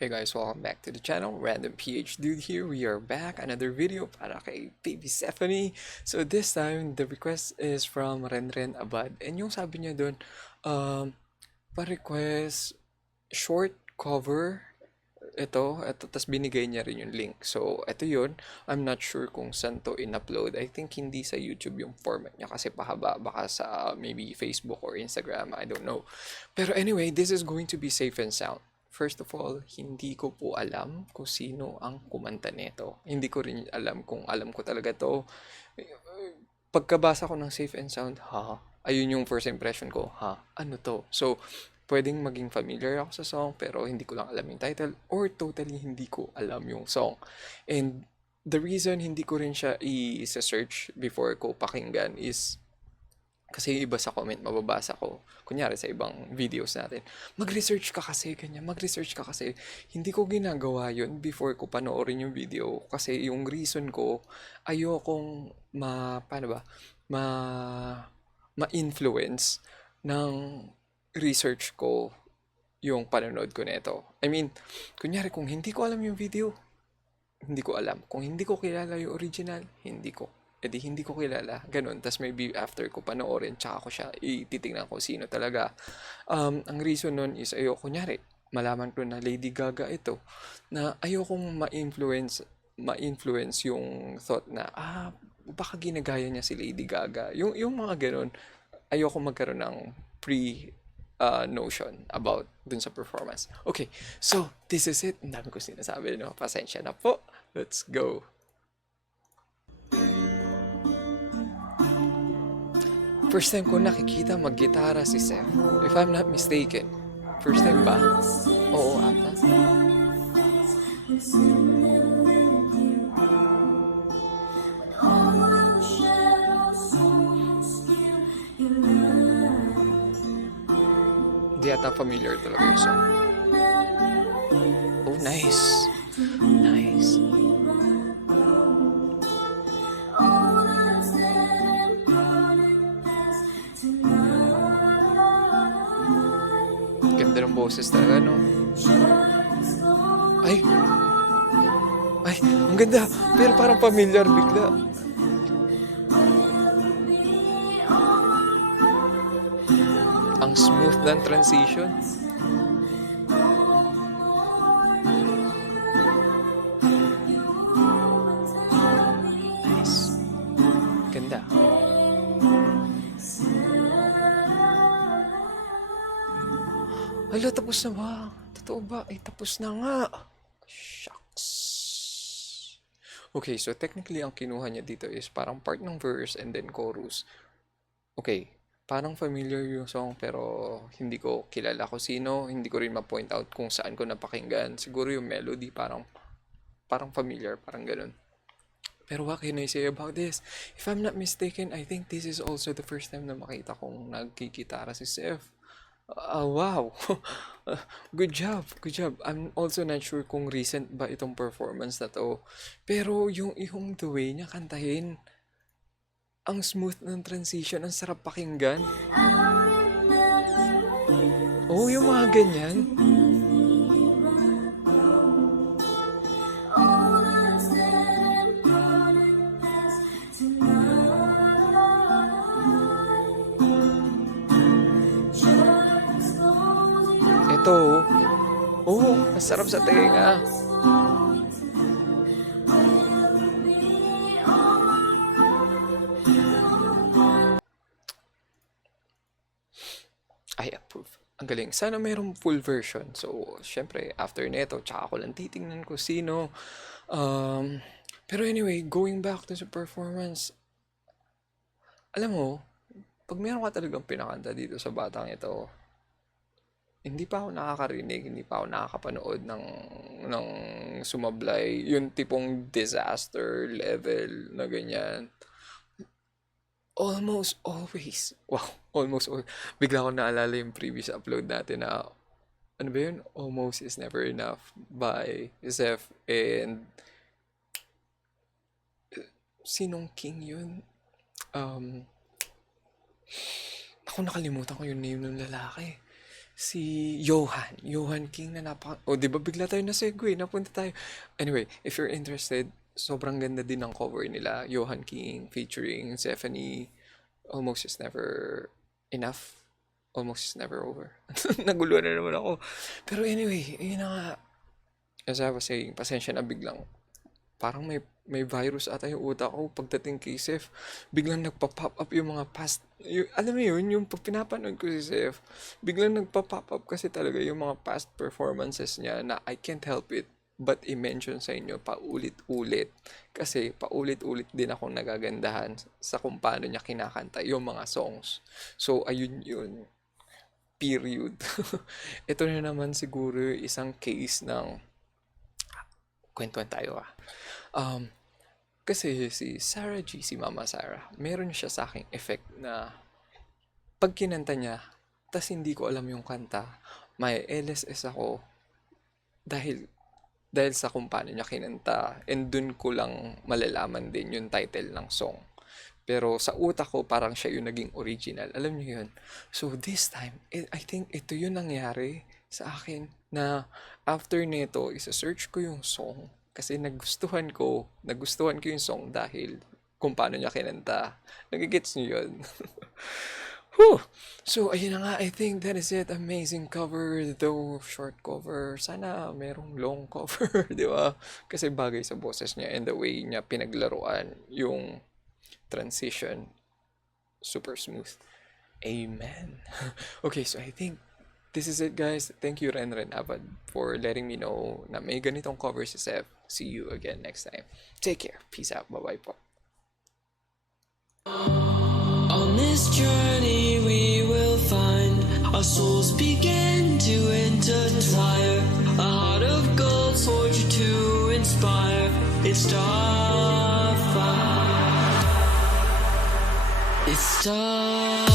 Hey guys, welcome back to the channel. RandomPHDude here. We are back. Another video para kay baby Zephanie. So this time, the request is from Renren Abad. And yung sabi niya doon, pa-request short cover. Ito, tas binigay niya rin yung link. So, ito yun. I'm not sure kung saan to in-upload. I think hindi sa YouTube yung format niya kasi pahaba. Baka sa maybe Facebook or Instagram. I don't know. Pero anyway, this is going to be safe and sound. First of all, hindi ko po alam kung sino ang kumanta nito. Hindi ko rin alam kung alam ko talaga to. Pagkabasa ko ng safe and sound, ayun yung first impression ko, ano to? So, pwedeng maging familiar ako sa song pero hindi ko lang alam yung title or totally hindi ko alam yung song. And the reason hindi ko rin siya i-search before ko pakinggan is kasi iba sa comment, mababasa ko. Kunyari sa ibang videos natin. Mag-research ka kasi, ganyan. Mag-research ka kasi. Hindi ko ginagawa yun before ko panoorin yung video. Kasi yung reason ko, ayokong paano ba? Ma, ma-influence ng research ko yung panonood ko nito. I mean, kunyari kung hindi ko alam yung video, hindi ko alam. Kung hindi ko kilala yung original, hindi ko. E di hindi ko kilala. Ganun. Tapos maybe after ko panoorin, tsaka ko siya ititingnan ko sino talaga. Ang reason nun is kunyari, malaman ko na Lady Gaga ito, na ayokong ma-influence yung thought na, baka ginagaya niya si Lady Gaga. Yung mga ganun, ayoko magkaroon ng notion about dun sa performance. Okay, so this is it. Ang dami ko sinasabi, no? Pasensya na po. Let's go. First time ko nakikita mag-gitara si Seth. If I'm not mistaken. First time ba? Oo, ata. Hindi ata familiar talaga yung song. Oh, nice. Nice. Ganda ng boses talaga, no? Ay! Ay, ang ganda! Pero parang familiar bigla. Ang smooth ng transition. Nice. Ganda. Hala, tapos na ba? Totoo ba? Ay, tapos na nga. Shucks. Okay, so technically ang kinuha niya dito is parang part ng verse and then chorus. Okay, parang familiar yung song pero hindi ko kilala ko sino. Hindi ko rin ma-point out kung saan ko napakinggan. Siguro yung melody parang familiar, parang ganun. Pero what can I say about this? If I'm not mistaken, I think this is also the first time na makita kong nagkikitara si Seth. Wow! Good job, good job. I'm also not sure kung recent ba itong performance na to. Pero yung the way niya kantahin, ang smooth ng transition, ang sarap pakinggan. Oh, yung mga ganyan. Ito, ang sarap sa tenga. I approve. Ang galing. Sana mayroong full version. So, syempre, after neto, tsaka ko lang titingnan ko sino. Pero anyway, going back to the performance, alam mo, pag meron ka talagang pinakanta dito sa batang ito, hindi pa ako nakakarinig, hindi pa ako nakakapanood ng sumablay. Yung tipong disaster level na ganyan. Almost always. Wow, almost always. Bigla ko naalala yung previous upload natin na, ano ba yun? Almost is never enough by Zeph and sinong king yun? Um, Ako nakalimutan ko yung name ng lalaki. si Johan King na di ba bigla tayo na segue, napunta tayo. Anyway, if you're interested, sobrang ganda din ng cover nila. Johan King featuring Zephanie, Almost Is Never Enough. Almost Is Never Over. Naguluhan na naman ako. Pero anyway, yun na nga. As I was saying, pasensya na biglang parang may virus ata yung utak ko pagdating kay Seth. Biglang nagpa-pop up yung mga past, alam mo yun, yung pag pinapanood ko si Seth, biglang nagpa-pop up kasi talaga yung mga past performances niya na I can't help it but i-mention sa inyo paulit-ulit. Kasi paulit-ulit din akong nagagandahan sa kung paano niya kinakanta yung mga songs. So, ayun yun. Period. Ito na naman siguro isang case ng kwentuhan tayo Um, kasi si Sarah G, si Mama Sarah, meron siya sa aking effect na pag kinanta niya, tas hindi ko alam yung kanta, may LSS ako dahil dahil sa kung paano niya kinanta and dun ko lang malalaman din yung title ng song. Pero sa utak ko, parang siya yung naging original. Alam niyo yun? So this time, I think ito yung nangyari sa akin na after nito, isa-search ko yung song kasi nagustuhan ko yung song dahil kung paano niya kinanta. Nagigets niyo yun? Whew! So, ayun na nga. I think that is it. Amazing cover, though short cover. Sana merong long cover, di ba? Kasi bagay sa boses niya and the way niya pinaglaruan yung transition. Super smooth. Amen. Okay, so I think this is it, guys. Thank you, Ren Avad, for letting me know na may ganitong cover si Seth. See you again next time. Take care. Peace out. Bye-bye po. On this journey we will find our souls begin to intertwine. A heart of gold forged to inspire. It's Starfire. It's Starfire.